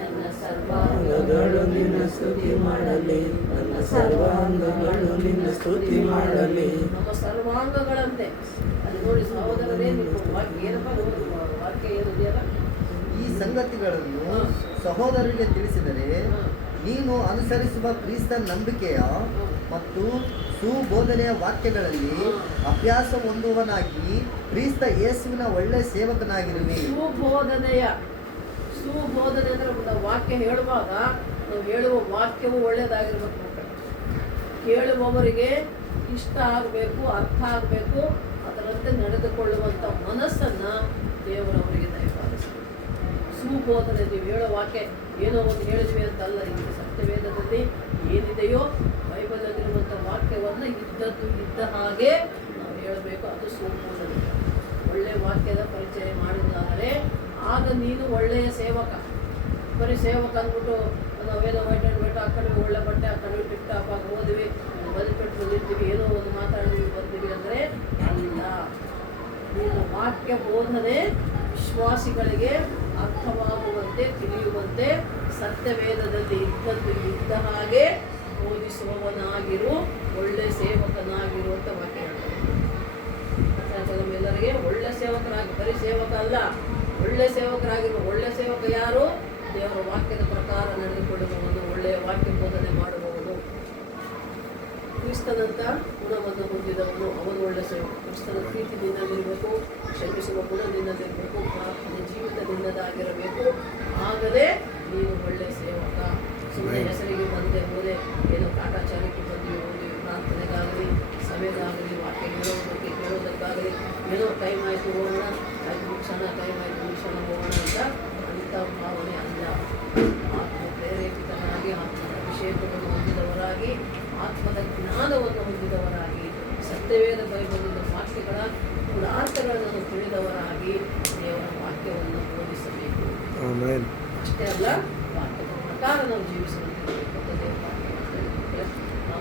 ನನ್ನ ಸರ್ವಾಂಗಗಳು ಸರ್ವಾಂಗಗಳು ನಿನ್ನ ಸ್ತುತಿ ಮಾಡಲಿ, ನನ್ನ ಸರ್ವಾಂಗಗಳು ನಿನ್ನ ಸ್ತುತಿ ಮಾಡಲಿ. ನಮ್ಮ ಸರ್ವಾಂಗಗಳಂತೆ. ಅಲ್ಲಿ ನೋಡಿ ಸಹೋದರರೇ, ನಿಮ್ಮ ವಾಕ್ಯ ಏನಪ್ಪ ನೋಡಿ, ವಾಕ್ಯ ಏನಿದೆಯಲ್ಲ, ಈ ಸಂಗತಿಗಳನ್ನು ಸಹೋದರರಿಗೆ ತಿಳಿಸಿದರೆ ನೀನು ಅನುಸರಿಸುವ ಕ್ರಿಸ್ತ ನಂಬಿಕೆಯ ಮತ್ತು ಸುಬೋಧನೆಯ ವಾಕ್ಯಗಳಲ್ಲಿ ಅಭ್ಯಾಸ ಹೊಂದುವನಾಗಿ ಕ್ರಿಸ್ತ ಯೇಸುವಿನ ಒಳ್ಳೆಯ ಸೇವಕನಾಗಿರುವಿ. ಸುಬೋಧನೆ ಅಂದ್ರೆ ನಾವು ವಾಕ್ಯ ಹೇಳುವಾಗ ನಾವು ಹೇಳುವ ವಾಕ್ಯವು ಒಳ್ಳೆಯದಾಗಿರ್ಬೇಕು ಮಕ್ಕಳು. ಕೇಳುವವರಿಗೆ ಇಷ್ಟ ಆಗಬೇಕು, ಅರ್ಥ ಆಗಬೇಕು, ಅದರಂತೆ ನಡೆದುಕೊಳ್ಳುವಂಥ ಮನಸ್ಸನ್ನು ದೇವರವರಿಗೆ ದಯಪಾಲಿಸಬೇಕು. ಸುಬೋಧನೆ, ನೀವು ಹೇಳೋ ವಾಕ್ಯ ಏನೋ ಒಂದು ಹೇಳಿದ್ವಿ ಅಂತಲ್ಲ. ಈಗ ಸತ್ಯವೇದದಲ್ಲಿ ಏನಿದೆಯೋ ಬೈಬಲಲ್ಲಿರುವಂಥ ವಾಕ್ಯವನ್ನು ಇದ್ದದ್ದು ಇದ್ದ ಹಾಗೆ ನಾವು ಹೇಳಬೇಕು. ಅದು ಸುಬೋಧನೆ. ಒಳ್ಳೆಯ ವಾಕ್ಯದ ಪರಿಚಯ ಮಾಡಿದಾದರೆ ಆಗ ನೀನು ಒಳ್ಳೆಯ ಸೇವಕ. ಬರೀ ಸೇವಕ ಅಂದ್ಬಿಟ್ಟು ನಾವೇನೋ ವೈಟ್ ಆ್ಯಂಡ್ ವೈಟ್ ಹಾಕ್ಕೊಂಡ್ವಿ, ಒಳ್ಳೆ ಬಟ್ಟೆ ಹಾಕ್ಕೊಂಡ್ವಿ, ಟಿಪ್ ಟಾಪ್ ಆಗಿ ಹೋದ್ವಿ, ಬದುಕಟ್ಟು ಬಂದಿರ್ತೀವಿ, ಏನೋ ಒಂದು ಮಾತಾಡಿದ್ವಿ ಬರ್ತೀವಿ ಅಂದರೆ ಅಲ್ಲ. ನೀನು ವಾಕ್ಯ ಬೋಧನೆ ವಿಶ್ವಾಸಿಗಳಿಗೆ ಅರ್ಥವಾಗುವಂತೆ, ತಿಳಿಯುವಂತೆ, ಸತ್ಯವೇದದಲ್ಲಿ ಇದ್ದದ್ದು ಇದ್ದ ಹಾಗೆ ಬೋಧಿಸುವವನಾಗಿರು, ಒಳ್ಳೆ ಸೇವಕನಾಗಿರು ಅಂತ ವಾಕ್ಯ ಹೇಳ್ತಾರೆ. ನಮ್ಮೆಲ್ಲರಿಗೆ ಒಳ್ಳೆ ಸೇವಕರಾಗಿ, ಬರೀ ಸೇವಕ ಅಲ್ಲ, ಒಳ್ಳೆ ಸೇವಕರಾಗಿರುವ. ಒಳ್ಳೆ ಸೇವಕ ಯಾರು? ದೇವರ ವಾಕ್ಯದ ಪ್ರಕಾರ ನಡೆದುಕೊಳ್ಳುವವನು, ಒಳ್ಳೆಯ ವಾಕ್ಯ ಬೋಧನೆ ಮಾಡುವವನು, ಕ್ರಿಸ್ತನಂತ ಗುಣವನ್ನು ಹೊಂದಿದವನು, ಅವನು ಒಳ್ಳೆ ಸೇವಕ. ಕ್ರಿಸ್ತನ ಪ್ರೀತಿ ನಿನ್ನಲ್ಲಿರಬೇಕು, ಕ್ಷಮಿಸುವ ಗುಣ ನಿನ್ನಲ್ಲಿರಬೇಕು, ಪ್ರಾರ್ಥನೆ ಜೀವಿತ ನಿನ್ನದಾಗಿರಬೇಕು. ಆಗಲೇ ನೀನು ಒಳ್ಳೆಯ ಸೇವಕ. ಸುಮ್ಮನೆ ಹೆಸರಿಗೆ ಬಂದೆ ಹೋದೆ, ಏನೋ ಕಾಟಾಚಾರಕ್ಕೆ ಬಂದು ಹೋಗಿ ಪ್ರಾರ್ಥನೆಗಾಗಲಿ, ಸಭೆಗಾಗಲಿ, ವಾಕ್ಯ ಹೇಳೋದಕ್ಕಾಗಲಿ, ಏನೋ ಟೈಮ್ ಆಯಿತು ಹೋಗೋಣ, ಆಯ್ತು ಮುಗಿಸೋಣ, ಟೈಮ್ ಆಯಿತು ಮುಗಿಸೋಣ ಹೋಗೋಣ ಅಂತ ಭಾವನೆ ಅಲ್ಲ. ಆತ್ಮ ಪ್ರೇರೇಪಿತನಾಗಿ, ಆತ್ಮದ ಅಭಿಷೇಕವನ್ನು ಹೊಂದಿದವರಾಗಿ, ಆತ್ಮದ ಜ್ಞಾನವನ್ನು ಹೊಂದಿದವರಾಗಿ, ಸತ್ಯವೇದ ಬೈಬಲಿನ ವಾಕ್ಯಗಳ ಗುಣಾರ್ಥಗಳನ್ನು ತಿಳಿದವರಾಗಿ ದೇವರ ವಾಕ್ಯವನ್ನು ಬೋಧಿಸಬೇಕು. ಅಷ್ಟೇ ಅಲ್ಲ, ವಾಕ್ಯದ ಪ್ರಕಾರ ನಾವು ಜೀವಿಸಬೇಕು.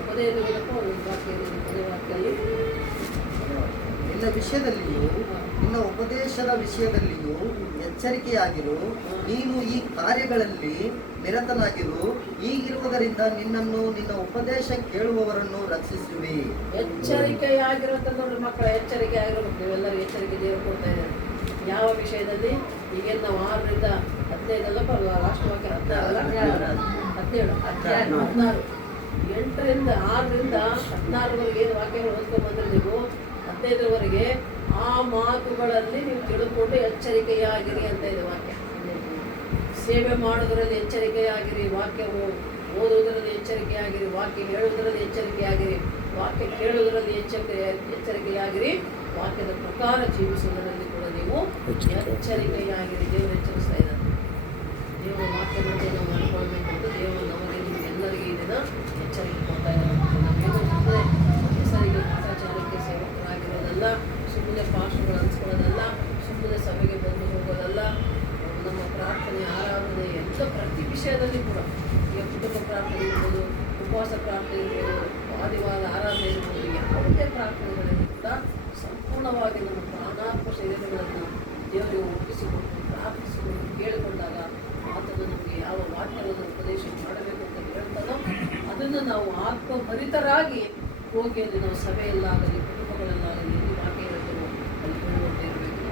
ಕೊನೆಯಲ್ಲಿ ಹೇಳಪ್ಪ ಒಂದು ವಾಕ್ಯ, ಕೊನೆ ವಾಕ್ಯಲ್ಲಿ ನಿನ್ನ ವಿಷಯದಲ್ಲಿಯೂ ನಿನ್ನ ಉಪದೇಶದ ವಿಷಯದಲ್ಲಿಯೂ ಎಚ್ಚರಿಕೆಯಾಗಿರು. ನೀನು ಈ ಕಾರ್ಯಗಳಲ್ಲಿ ನಿರತನಾಗಿರು. ಹೀಗಿರುವುದರಿಂದ ನಿನ್ನನ್ನು ನಿನ್ನ ಉಪದೇಶ ಕೇಳುವವರನ್ನು ರಕ್ಷಿಸುವಿ. ಎಚ್ಚರಿಕೆಯಾಗಿರುವಂತ ನೋಡಿ ಮಕ್ಕಳ, ಎಚ್ಚರಿಕೆ ಆಗಿರ್ಬೇಕು. ನೀವೆಲ್ಲರೂ ಎಚ್ಚರಿಕೆ ದೇವರು ಕೊಡ್ತಾ ಇದ್ದಾರೆ. ಯಾವ ವಿಷಯದಲ್ಲಿ? ಈಗೇನು ನಾವು 6ರಿಂದ 15 ಲಾಸ್ಟ್ ವಾಕ್ಯ 17 16 8ರಿಂದ 6ರಿಂದ 16ವರೆಗೆ ಏನು ವಾಕ್ಯಗಳು ಓದ್ಕೊಂಡು ಬಂದರೆ ನೀವು 15ರವರೆಗೆ ಆ ಮಾತುಗಳಲ್ಲಿ ನೀವು ತಿಳ್ಕೊಂಡು ಎಚ್ಚರಿಕೆಯಾಗಿರಿ ಅಂತ ಇದೆ ವಾಕ್ಯ. ಸೇವೆ ಮಾಡೋದರಲ್ಲಿ ಎಚ್ಚರಿಕೆಯಾಗಿರಿ, ವಾಕ್ಯವು ಓದುವುದರಲ್ಲಿ ಎಚ್ಚರಿಕೆಯಾಗಿರಿ, ವಾಕ್ಯ ಹೇಳುವುದರಲ್ಲಿ ಎಚ್ಚರಿಕೆಯಾಗಿರಿ, ವಾಕ್ಯ ಕೇಳುವುದರಲ್ಲಿ ಎಚ್ಚರಿಕೆಯಾಗಿರಿ, ವಾಕ್ಯದ ಪ್ರಕಾರ ಜೀವಿಸುವುದರಲ್ಲಿ ಕೂಡ ನೀವು ಎಚ್ಚರಿಕೆಯಾಗಿರಿ. ದೇವರು ಎಚ್ಚರಿಸ್ತಾ ಇದ್ದಾರೆ. ದೇವರ ವಾಕ್ಯದಂತೆ ನಾವು ಮಾಡ್ಕೊಳ್ಬೇಕು ಅಂತ ದೇವರು ನಮಗೆ ನಿಮಗೆಲ್ಲರಿಗೆ ಈ ದಿನ ಎಚ್ಚರಿಕೆ ಕೊಡ್ತಾ ಇದ್ದಾರೆ. ನಾವೇನು ಹೆಸರಿಗೆ ಕಾಟಾಚಾರಕ್ಕೆ ಸೇವಕರಾಗಿರೋದಲ್ಲ, ಸುಮ್ಮನೆ ಪಾಸ್ಟ್ಗಳು ಅನ್ಸ್ಕೊಳ್ಳೋದಲ್ಲ, ಸುಮ್ಮನೆ ಸಭೆಗೆ ಬಂದು ಹೋಗೋದಲ್ಲ. ನಮ್ಮ ಪ್ರಾರ್ಥನೆ, ಆರಾಧನೆ ಎಲ್ಲ ಪ್ರತಿ ವಿಷಯ ಇರ್ಬೋದು, ವಾದಿವಾದ ಆರಾಧನೆ ಇರ್ಬೋದು, ಯಾವುದೇ ಪ್ರಾರ್ಥನೆಗಳಲ್ಲಿ ಕೂಡ ಸಂಪೂರ್ಣವಾಗಿ ನಮ್ಮ ಪ್ರಾಣಾತ್ಮ ಶರೀರಗಳನ್ನು ದೇವರಿಗೆ ಒಪ್ಪಿಸಿಕೊಂಡು ಪ್ರಾರ್ಥಿಸಿಕೊಂಡು ಕೇಳಿಕೊಂಡಾಗ ಆತನು ನಮಗೆ ಯಾವ ವಾಕ್ಯವನ್ನು ಉಪದೇಶ ಮಾಡಬೇಕು ಅಂತ ಹೇಳ್ತಾನೋ ಅದನ್ನು ನಾವು ಆತ್ಮಭರಿತರಾಗಿ ಹೋಗಿ ಅಲ್ಲಿ ನಾವು ಸಭೆಯಲ್ಲಾಗಲಿ ಕುಟುಂಬಗಳಲ್ಲಾಗಲಿ ಎಲ್ಲಿ ವಾಕ್ಯ ಹೇಳ್ತೇವೋ ಅಲ್ಲಿ ಹೇಳುವಂತೆ ಇರಬೇಕು.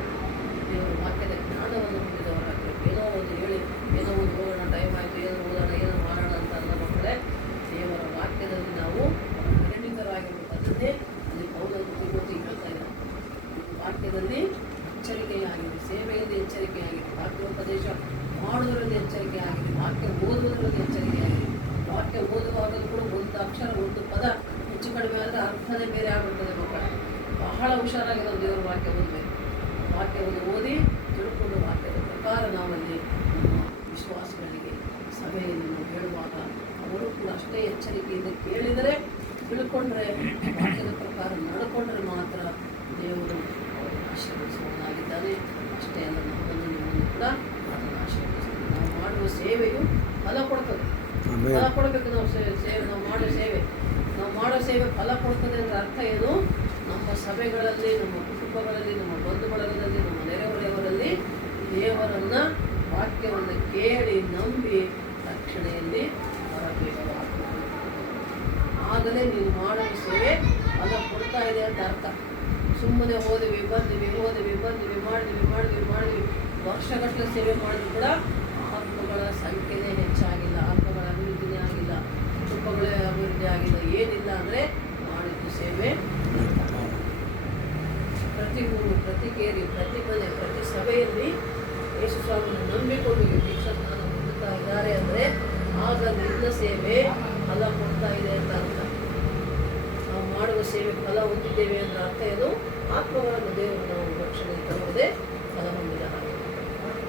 ದೇವರ ವಾಕ್ಯದ ಜ್ಞಾನವನ್ನು ಹೊಂದಿದವರಾಗಬೇಕು. ಏನೋ ಒಂದು ಹೇಳಿ ಏನೋ ಒಂದು ಹೋಗೋಣ, ಟೈಮ್ ಆಯಿತು, ಏನೋ ಓದೋಣ, ಏನೋ ಮಾಡೋಣ ಅಂತ ಅಲ್ಲ ಮಕ್ಕಳೇ. ದೇವರ ವಾಕ್ಯದಲ್ಲಿ ನಾವು ಪರಿಣಿತರಾಗಿರ್ಬೇಕು. ಅದನ್ನೇ ಅಲ್ಲಿ ಪೌಲನು ತಿಮೋಥಿಗೆ ಹೇಳ್ತಾ ಇದ್ದಾರೆ, ವಾಕ್ಯದಲ್ಲಿ ಎಚ್ಚರಿಕೆಯಾಗಿದೆ, ಸೇವೆಯಲ್ಲಿ ಎಚ್ಚರಿಕೆಯಾಗಿದೆ, ವಾಕ್ಯೋಪದೇಶ ಮಾಡುವುದರಲ್ಲಿ ಎಚ್ಚರಿಕೆಯಾಗಿದೆ, ವಾಕ್ಯ ಓದುವುದರಲ್ಲಿ ಎಚ್ಚರಿಕೆಯಾಗಿದೆ. ವಾಕ್ಯ ಓದುವಾಗಲೂ ಕೂಡ ಒಂದು ಅಕ್ಷರ ಒಂದು ಪದ ಹೆಚ್ಚು ಕಡಿಮೆ ಆದರೆ ಅರ್ಥನೇ ಬೇರೆ ಆಗಿಬಿಡ್ತದೆ ಮಕ್ಕಳ. ಬಹಳ ಹುಷಾರಾಗಿ ನಾವು ದೇವರ ವಾಕ್ಯ ಓದಬೇಕು. ವಾಕ್ಯವನ್ನು ಓದಿ ತಿಳ್ಕೊಂಡು ವಾಕ್ಯದ ಪ್ರಕಾರ ನಾವಲ್ಲಿ ನಮ್ಮ ವಿಶ್ವಾಸಗಳಿಗೆ ಸಭೆಯಲ್ಲಿ ನಾವು ಹೇಳುವಾಗ ಅವರು ಕೂಡ ಅಷ್ಟೇ ಎಚ್ಚರಿಕೆಯಿಂದ ಕೇಳಿದರೆ, ತಿಳ್ಕೊಂಡ್ರೆ, ವಾಕ್ಯದ ಪ್ರಕಾರ ನಡ್ಕೊಂಡ್ರೆ ಮಾತ್ರ ದೇವರು ಅವರನ್ನು ಆಶೀರ್ವದಿಸುವವನಾಗಿದ್ದಾನೆ. ಅಷ್ಟೇ ಅಲ್ಲ, ನಮ್ಮನ್ನು ನಿಮ್ಮನ್ನು ಕೂಡ ಅದನ್ನು ಆಶೀರ್ವದಿಸ್ತಾನೆ. ನಾವು ಮಾಡುವ ಸೇವೆಯು ಫಲ ಕೊಡ್ತದೆ. ಫಲ ಕೊಡಬೇಕು. ನಾವು ಮಾಡೋ ಸೇವೆ ಫಲ ಕೊಡ್ತದೆ ಅಂದರೆ ಅರ್ಥ ಏನು? ನಮ್ಮ ಸಭೆಗಳಲ್ಲಿ, ನಮ್ಮ ಕುಟುಂಬಗಳಲ್ಲಿ, ನಮ್ಮ ಬಂಧು ಬಳಗದಲ್ಲಿ, ನಮ್ಮ ನೆರೆಹೊರೆಯವರಲ್ಲಿ ದೇವರನ್ನ ವಾಕ್ಯವನ್ನು ಕೇಳಿ ನಂಬಿ ರಕ್ಷಣೆಯಲ್ಲಿ ಬರಬೇಕು. ಆಗಲೇ ನೀವು ಮಾಡುವ ಸೇವೆ ಫಲ ಕೊಡ್ತಾ ಇದೆ ಅಂತ ಅರ್ಥ. ಸುಮ್ಮನೆ ಹೋದ್ವಿ ಮಾಡಿದ್ವಿ ವರ್ಷಗಟ್ಟಲೆ ಸೇವೆ ಮಾಡಿದ್ರು ಕೂಡ ಆತ್ಮಗಳ ಸಂಖ್ಯೆನೇ ಹೆಚ್ಚಾಗಿಲ್ಲ, ಆತ್ಮಗಳ ಅಭಿವೃದ್ಧಿನೇ ಆಗಿಲ್ಲ, ಕುಟುಂಬಗಳೇ ಅಭಿವೃದ್ಧಿ ಆಗಿಲ್ಲ. ಏನಿಲ್ಲ ಅಂದರೆ ಮಾಡಿದ್ದು ಸೇವೆ. ಪ್ರತಿ ಊರು, ಪ್ರತಿ ಕೇರಿ, ಪ್ರತಿ ಮನೆ, ಪ್ರತಿ ಸಭೆಯಲ್ಲಿ ಯೇಸು ಸ್ವಾಮಿಯನ್ನು ನಂಬಿಕೊಂಡು ದೀಕ್ಷಾ ಸ್ನಾನ ಹೊಂದುತ್ತಾ ಇದ್ದಾರೆ ಅಂದರೆ ಆಗ ನಿನ್ನ ಸೇವೆ ಫಲ ಕೊಡ್ತಾ ಇದೆ ಅಂತ ಅರ್ಥ. ನಾವು ಮಾಡುವ ಸೇವೆ ಫಲ ಹೊಂದಿದ್ದೇವೆ ಅಂದರೆ ಅರ್ಥ ಏನು? ಆತ್ಮಗಳನ್ನು ದೇವರು ನಾವು ರಕ್ಷಣೆ ತರುವುದೇ ಫಲ ಹೊಂದಿದ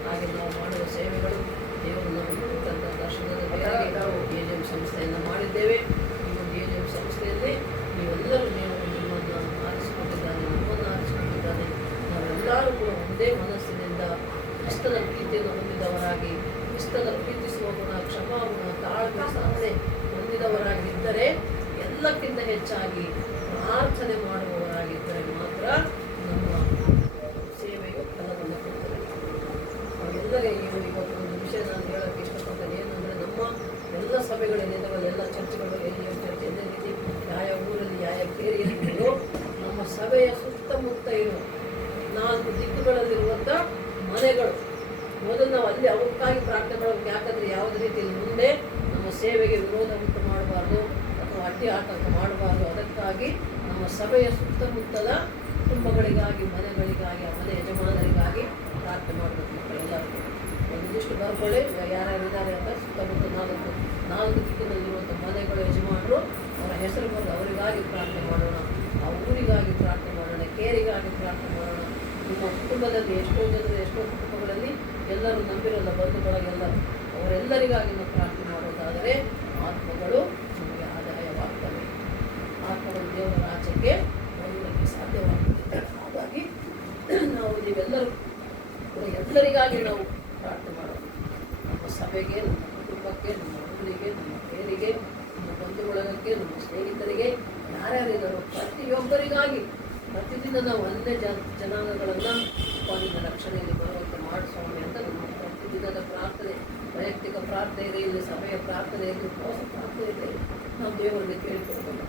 ಹಾಗೆ ನಾವು ಮಾಡುವ ಸೇವೆಗಳು ದೇವರು ನಾವು ಕೊಟ್ಟಂಥ ದರ್ಶನದ ಮೇರೆಗೆ AJM ಸಂಸ್ಥೆಯನ್ನು ಮಾಡಿದ್ದೇವೆ. ಈ ಒಂದು AJM ಸಂಸ್ಥೆಯಲ್ಲಿ ನೀವೆಲ್ಲರೂ ನಿಮ್ಮನ್ನು ಆರಿಸಿಕೊಂಡಿದ್ದಾನೆ, ನಮ್ಮನ್ನು ಆರಿಸಿಕೊಂಡಿದ್ದಾನೆ. ನಾವೆಲ್ಲರೂ ಕೂಡ ಒಂದೇ ಮನಸ್ಸಿನಿಂದ ಕ್ರಿಸ್ತನ ಪ್ರೀತಿಯನ್ನು ಹೊಂದಿದವರಾಗಿ, ಕ್ರಿಸ್ತನ ಪ್ರೀತಿಸುವ ಗುಣ, ಕ್ಷಮಾಗುಣ, ತಾಳ್ಮೆ, ಸಹನೆ ಹೊಂದಿದವರಾಗಿದ್ದರೆ, ಎಲ್ಲಕ್ಕಿಂತ ಹೆಚ್ಚಾಗಿ ಪ್ರಾರ್ಥನೆ ಮಾಡುವವರಾಗಿದ್ದರೆ ಮಾತ್ರ ನಮ್ಮ ಸೇವೆಯು ಫಲವನ್ನು ಕೊಡ್ತದೆ. ಎಲ್ಲರಿಗೆ ಇವತ್ತು ಒಂದು ವಿಷಯ ನಾನು ಹೇಳೋಕ್ಕೆ ಇಷ್ಟಪಡ್ತೇನೆ. ಏನಂದರೆ ನಮ್ಮ ಎಲ್ಲ ಸಭೆಗಳೇನಿದ್ದಾವೆ, ಎಲ್ಲ ಚರ್ಚ್ಗಳು, AJM ಚರ್ಚ್ ಎದೇ ರೀತಿ ಯಾವ ಊರಲ್ಲಿ ಯಾವ ಕೇರಿಯಲ್ಲಿರೋ ನಮ್ಮ ಸಭೆಯ ಸುತ್ತಮುತ್ತ ಇರೋ 4 ದಿಕ್ಕುಗಳಲ್ಲಿರುವಂಥ ಮನೆಗಳು ಮೊದಲು ನಾವು ಅಲ್ಲಿ ಅವಕ್ಕಾಗಿ ಪ್ರಾರ್ಥನೆ ಮಾಡಬೇಕು. ಯಾಕಂದರೆ ಯಾವುದೇ ರೀತಿಯಲ್ಲಿ ಮುಂದೆ ನಮ್ಮ ಸೇವೆಗೆ ವಿರೋಧ ಉಂಟು ಮಾಡಬಾರ್ದು ಅಥವಾ ಅಡ್ಡಿ ಆತಂಕ ಮಾಡಬಾರ್ದು. ಅದಕ್ಕಾಗಿ ನಮ್ಮ ಸಭೆಯ ಸುತ್ತಮುತ್ತಲ ಕುಟುಂಬಗಳಿಗಾಗಿ, ಮನೆಗಳಿಗಾಗಿ, ಮನೆ ಯಜಮಾನರಿಗಾಗಿ ಪ್ರಾರ್ಥನೆ ಮಾಡಬೇಕು. ಮಕ್ಕಳೆಲ್ಲರೂ ಒಂದಿಷ್ಟು ಬರ್ಕೊಳ್ಳಿ, ಯಾರ್ಯಾರು ಇದ್ದಾರೆ ಅಂತ. ಸುತ್ತಮುತ್ತ 4 ದಿಕ್ಕಿನಲ್ಲಿರುವಂಥ ಮನೆಗಳು, ಯಜಮಾನರು, ಅವರ ಹೆಸರು ಬಂದು ಅವರಿಗಾಗಿ ಪ್ರಾರ್ಥನೆ ಮಾಡೋಣ, ಆ ಊರಿಗಾಗಿ ಪ್ರಾರ್ಥನೆ ಮಾಡೋಣ, ಕೇರಿಗಾಗಿ ಪ್ರಾರ್ಥನೆ ಮಾಡೋಣ. ನಿಮ್ಮ ಕುಟುಂಬದಲ್ಲಿ ಎಷ್ಟೋ ಜನರು, ಎಷ್ಟೋ ಕುಟುಂಬಗಳಲ್ಲಿ ಎಲ್ಲರೂ ನಂಬಿರಲ್ಲ, ಬಂಧುಗಳಿಗೆಲ್ಲರೂ, ಅವರೆಲ್ಲರಿಗಾಗಿ ನಾವು ಪ್ರಾರ್ಥನೆ ಮಾಡೋದಾದರೆ ಆತ್ಮಗಳು ನಮಗೆ ಆದಾಯವಾಗ್ತವೆ. ಆತ್ಮಗಳು ದೇವರ ರಾಜ್ಯಕ್ಕೆ ಬರುವುದಕ್ಕೆ ಸಾಧ್ಯವಾಗ್ತದೆ. ಹಾಗಾಗಿ ನಾವು ನೀವೆಲ್ಲರೂ ಕೂಡ ಎಲ್ಲರಿಗಾಗಿ ನಾವು ಪ್ರಾರ್ಥನೆ ಮಾಡೋಣ. ನಮ್ಮ ಸಭೆಗೆ, ನಮ್ಮ ಕುಟುಂಬಕ್ಕೆ, ನಮ್ಮ ಊರಿಗೆ, ನಮ್ಮ ಕೇರಿಗೆ, ನಮ್ಮ ಬಂಧು ಬಳಗಕ್ಕೆ, ನಮ್ಮ ಸ್ನೇಹಿತರಿಗೆ, ಯಾರ್ಯಾರಿದ್ದಾರೋ ಪ್ರತಿಯೊಬ್ಬರಿಗಾಗಿ ಪ್ರತಿದಿನ ನಾವು ಅನ್ಯ ಜನಾಂಗಗಳನ್ನು ಸ್ವಾಮಿಯ ರಕ್ಷಣೆಯಲ್ಲಿ ಬರುವಂತೆ ಮಾಡಿಸೋಣ ಅಂತ ನಮ್ಮ ಪ್ರತಿದಿನದ ಪ್ರಾರ್ಥನೆ, ವೈಯಕ್ತಿಕ ಪ್ರಾರ್ಥನೆ ಇದೆ, ಇಲ್ಲಿ ಸಭೆಯ ಪ್ರಾರ್ಥನೆ ಇದೆ, ಉಪವಾಸ ಪ್ರಾರ್ಥನೆ ಇದೆ. ನಾವು ದೇವರಲ್ಲಿ ಕೇಳಿಕೊಳ್ಬೇಕು.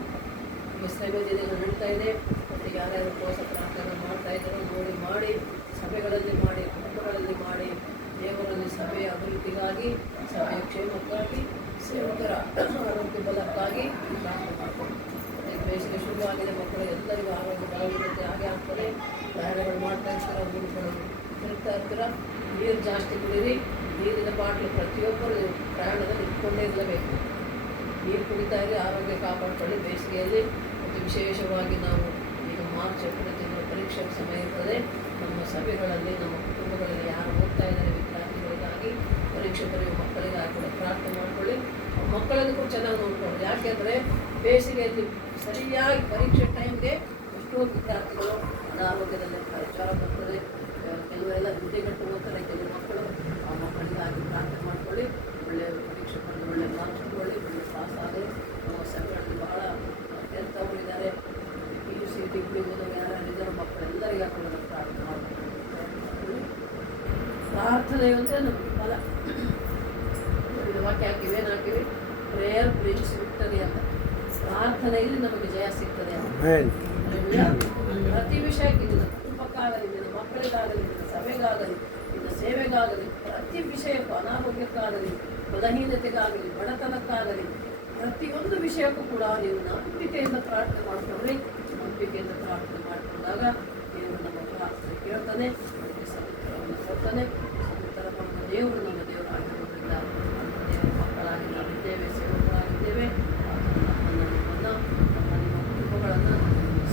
ಈಗ ಸಭೆ ದಿನಗಳು ನಡೀತಾ ಇದೆ, ಮತ್ತು ಯಾರ್ಯಾರು ಉಪವಾಸ ಪ್ರಾರ್ಥನೆ ಮಾಡ್ತಾ ಇದ್ದಾರೋ ನೋಡಿ ಮಾಡಿ, ಸಭೆಗಳಲ್ಲಿ ಮಾಡಿ, ಕುಟುಂಬಗಳಲ್ಲಿ ಮಾಡಿ, ದೇವರಲ್ಲಿ ಸಭೆಯ ಅಭಿವೃದ್ಧಿಗಾಗಿ, ಸಭೆಯ ಕ್ಷೇಮಕ್ಕಾಗಿ, ಸೇವಕರ ಆರೋಗ್ಯ ಬಲಕ್ಕಾಗಿ ಪ್ರಾರ್ಥನೆ ಮಾಡ್ಕೊಂಡು. ಬೇಸಿಗೆ ಶುರುವಾಗಿದೆ, ಮಕ್ಕಳು ಎಲ್ಲರಿಗೂ ಆರೋಗ್ಯ ಬಲವಿರುತ್ತೆ, ಹಾಗೆ ಆಗ್ತದೆ. ಪ್ರಯಾಣಗಳು ಮಾಡ್ತಾ ಇರ್ತೀರ, ಊರುಗಳು ತಿರುಗ್ತಾ ಇರ್ತೀರ, ನೀರು ಜಾಸ್ತಿ ಕುಡೀರಿ. ನೀರಿನ ಬಾಟ್ಲು ಪ್ರತಿಯೊಬ್ಬರು ಪ್ರಯಾಣದಲ್ಲಿ ಇಟ್ಕೊಂಡೇ ಇರಲೇಬೇಕು. ನೀರು ಕುಡಿತಾ ಇರಿ, ಆರೋಗ್ಯ ಕಾಪಾಡ್ಕೊಳ್ಳಿ. ಬೇಸಿಗೆಯಲ್ಲಿ ಮತ್ತು ವಿಶೇಷವಾಗಿ ನಾವು ಈಗ ಮಾರ್ಚ್, ಏಪ್ರಿಲ್ ತಿಂಗಳು ಪರೀಕ್ಷೆ ಸಮಯ ಇರ್ತದೆ. ನಮ್ಮ ಸಭೆಗಳಲ್ಲಿ, ನಮ್ಮ ಕುಟುಂಬಗಳಲ್ಲಿ ಯಾರು ಓದ್ತಾ ಇದ್ದಾರೆ ವಿದ್ಯಾರ್ಥಿಗಳಿಗಾಗಿ, ಪರೀಕ್ಷೆ ಬರೆಯುವ ಮಕ್ಕಳಿಗಾಗಿ ಕೂಡ ಪ್ರಾರ್ಥನೆ ಮಾಡ್ಕೊಳ್ಳಿ. ಮಕ್ಕಳನ್ನು ಕೂಡ ಚೆನ್ನಾಗಿ ನೋಡ್ಕೊಳ್ಳಿ. ಯಾಕೆಂದರೆ ಬೇಸಿಗೆಯಲ್ಲಿ ಸರಿಯಾಗಿ ಪರೀಕ್ಷೆ ಟೈಮ್ಗೆ ಎಷ್ಟೋ ವಿದ್ಯಾರ್ಥಿಗಳು ಅನಾರೋಗ್ಯದಲ್ಲಿ ವಿಚಾರ ಬರ್ತದೆ. ಕೆಲವೆಲ್ಲ ನಿದ್ದೆಗಟ್ಟು ಹೋಗ್ತಾರೆ ಕೆಲವು ಮಕ್ಕಳು. ಆ ಮಕ್ಕಳಿಗಾಗಿ ಪ್ರಾರ್ಥನೆ ಮಾಡ್ಕೊಳ್ಳಿ. ಒಳ್ಳೆಯ ಪರೀಕ್ಷೆ ಬರೆದು ಒಳ್ಳೆಯ ಮಾರ್ಕ್ಸ್ ತಗೊಳ್ಳಿ, ಒಳ್ಳೆಯ ಪಾಸ್ ಆದರೆ ನಮ್ಮ ಸಭೆಗಳಲ್ಲಿ ಬಹಳ ಹಾಕೊಳ್ಳೋದು ಪ್ರಾರ್ಥನೆ ಮಾಡಬೇಕು. ಪ್ರಾರ್ಥನೆಯೊಂದೇ ನಮಗೆ ಬಲ. ಇದು ವಾಕ್ಯ ಹಾಕಿವಿ, ಏನು ಹಾಕಿವಿ? ಪ್ರೇಯರ್ ಬ್ರಿಂಗ್ಸ್ ವಿಕ್ಟರಿ ಅಂತ. ಪ್ರಾರ್ಥನೆಯಲ್ಲಿ ನಮಗೆ ಜಯ ಸಿಗ್ತದೆ ಅಂತ. ಪ್ರತಿ ವಿಷಯಕ್ಕೆ, ನಿನ್ನ ಕುಟುಂಬಕ್ಕಾಗಲಿ, ನಿನ್ನ ಮಕ್ಕಳಿಗಾಗಲಿ, ನಿನ್ನ ಸಭೆಗಾಗಲಿ, ನಿನ್ನ ಸೇವೆಗಾಗಲಿ, ಪ್ರತಿ ವಿಷಯಕ್ಕೂ, ಅನಾರೋಗ್ಯಕ್ಕಾಗಲಿ, ಬಲಹೀನತೆಗಾಗಲಿ, ಬಡತನಕ್ಕಾಗಲಿ, ಪ್ರತಿಯೊಂದು ವಿಷಯಕ್ಕೂ ಕೂಡ ನೀವು ನಂಬಿಕೆಯಿಂದ ಪ್ರಾರ್ಥನೆ ಮಾಡಿಕೊಂಡ್ರೆ, ನಂಬಿಕೆಯಿಂದ ಪ್ರಾರ್ಥನೆ ಮಾಡಿಕೊಂಡಾಗ ದೇವರು ನಮ್ಮ ಪ್ರಾರ್ಥನೆ ಕೇಳ್ತಾನೆ, ಅದಕ್ಕೆ ಸದುತ್ತರವನ್ನು ಕೊಡ್ತಾನೆ. ಸದುತ್ತರ ಕೊಡುವ ದೇವರು ನಮ್ಮ ದೇವರು ಆಗಿರೋದ್ರಿಂದ ದೇವರ ಮಕ್ಕಳಾಗಿ ನಾವಿದ್ದೇವೆ, ಸೇವಕರಾಗಿದ್ದೇವೆ. ನಮ್ಮನ್ನು ನಮ್ಮ ಕುಟುಂಬಗಳನ್ನು,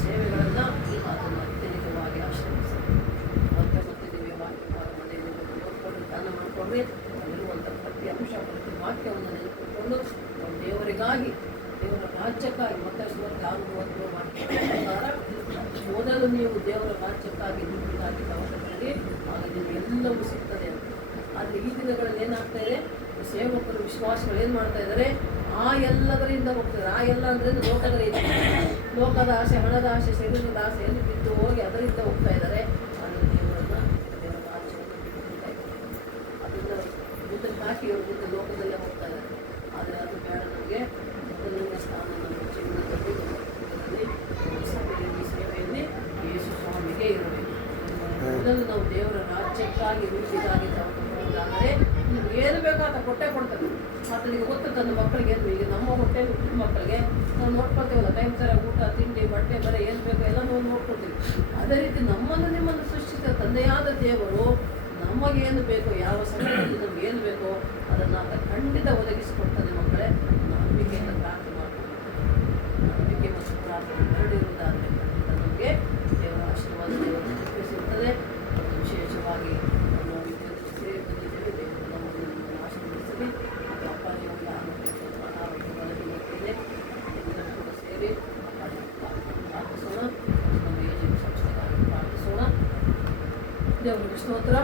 ಸೇವೆಗಳನ್ನು ಅದನ್ನು ಅತ್ಯಧಿಕವಾಗಿ ಆಶೀರ್ವದಿಸಬೇಕು. ಮತ್ತೆ ನೀವೇ ವಾಕ್ಯ ಮನೆಯಲ್ಲಿ ನೋಡಿಕೊಂಡು ಧ್ಯಾನ ಮಾಡಿಕೊಂಡ್ರೆ ಅಲ್ಲಿರುವಂಥ ಪ್ರತಿ ಅಂಶ, ಪ್ರತಿ ವಾಕ್ಯವನ್ನು ನೆನಪಿಟ್ಕೊಂಡು ನಾವು ದೇವರಿಗಾಗಿ, ದೇವರ ರಾಜ್ಯಕ್ಕಾಗಿ, ಮತ್ತೆ ಅನುಭವ ಮಾಡ್ಕೊಂಡ ಮೊದಲು ನೀವು ದೇವರ ರಾಜ್ಯಕ್ಕಾಗಿ, ನೀತಿಗಾಗಿ ಅವಶ್ಯಕತೆ, ಆಗ ನಿಮಗೆ ಎಲ್ಲವೂ ಸಿಗ್ತದೆ ಅಂತ. ಆದರೆ ಈ ದಿನಗಳಲ್ಲಿ ಏನಾಗ್ತಾ ಇದೆ, ಸೇವಕರು, ವಿಶ್ವಾಸಗಳು ಏನು ಮಾಡ್ತಾ ಇದ್ದಾರೆ? ಆ ಎಲ್ಲದರಿಂದ ಹೋಗ್ತಾರೆ. ಆ ಎಲ್ಲ ಅಂದರೆ ಲೋಕದ ರೀತಿ, ಲೋಕದ ಆಸೆ, ಹಣದ ಆಸೆ, ಶರೀರದ ಆಸೆಯಲ್ಲಿ ಬಿದ್ದು ಹೋಗಿ ಅದರಿಂದ ಹೋಗ್ತಾ ಇದ್ದಾರೆ. ಆದರೆ ದೇವರ ರಾಜ್ಯವನ್ನು ಬಿಟ್ಟು ಅದನ್ನು ಮುಂದಕ್ಕೆ ಹಾಕಿ ಅವರು ಮುಂದೆ ಲೋಕದಲ್ಲೇ ಹೋಗ್ತಾ ಇದ್ದಾರೆ. ಆದರೆ ಅದು ಬೇಡ. ನಮಗೆ ಮೊದಲನೇ ಸ್ಥಾನ ನಮ್ಮ ಜೀವನದಲ್ಲಿ, ನಮ್ಮ ಸಭೆಯಲ್ಲಿ, ಸೇವೆಯಲ್ಲಿ ಯೇಸು ಸ್ವಾಮಿಗೆ ಇರಬೇಕು. ಮೊದಲು ನಾವು ದೇವರ ರಾಜ್ಯಕ್ಕಾಗಿ, ನೀತಿಗಾಗಿ ತಗೊಂಡಾದರೆ ನೀವು ಏನು ಬೇಕೋ ಆತ ಕೊಟ್ಟೇ ಕೊಡ್ತಾರೆ. ಆತನಿಗೆ ಗೊತ್ತು ತನ್ನ ಮಕ್ಕಳಿಗೆ ಏನು. ಈಗ ನಮ್ಮ ಹೊಟ್ಟೆ ಹುಟ್ಟಿದ ಮಕ್ಕಳಿಗೆ ನಾವು ನೋಡ್ಕೊಳ್ತೀವಲ್ಲ, ಟೈಮ್ ಸರಿಯಾಗಿ ಊಟ, ತಿಂಡಿ, ಬಟ್ಟೆ, ಬರೆ ಏನು ಬೇಕೋ ಎಲ್ಲ ನಾವು ನೋಡ್ಕೊಳ್ತೀವಿ. ಅದೇ ರೀತಿ ನಮ್ಮನ್ನು ನಿಮ್ಮನ್ನು ಸೃಷ್ಟಿಸಿದ ತಂದೆಯಾದ ದೇವರು ನಮಗೇನು ಬೇಕೋ, ಯಾವ ಸಮಯದಲ್ಲಿ ನಮ್ಗೆ ಏನು ಬೇಕೋ ಅದನ್ನು ಆತ ಖಂಡಿತ ಒದಗಿಸಿಕೊಡ್ತಾನೆ. ಮಕ್ಕಳೇ, ನಂಬಿಕೆಯಿಂದ ಪ್ರಾರ್ಥನೆ ಮಾಡ್ತಾರೆ. ನಂಬಿಕೆ ಮತ್ತು ಪ್ರಾರ್ಥನೆ ಎರಡು ಇರುವುದಾದರೆ ಖಂಡಿತ ನಮಗೆ ದೇವರ ಆಶೀರ್ವಾದ, ದೇವರ ಕೃಪೆ ಸಿಗ್ತದೆ. ಮತ್ತು ವಿಶೇಷವಾಗಿ ನಮ್ಮ ವಿದ್ಯುತ್ ಸೇರಿ ಬಂದಿದ್ದೇವೆ. ದೇವರು ನಮ್ಮನ್ನು ಆಶೀರ್ವದಿಸಲಿ. ಮತ್ತು ಅಪ್ಪಾಜಿಯವರಿಗೆ ಅನಾರೋಗ್ಯ ಬಲಹೀನತೆ ಎಲ್ಲರೂ ಕೂಡ ಸೇರಿ ಪ್ರಾರ್ಥಿಸೋಣ. ನಮ್ಮ ಏಜೆಂಟ್ ಸಂಸ್ಥೆಗಾಗಿ ಪ್ರಾರ್ಥಿಸೋಣ. ದೇವರಿಗೆ ಸ್ತೋತ್ರ.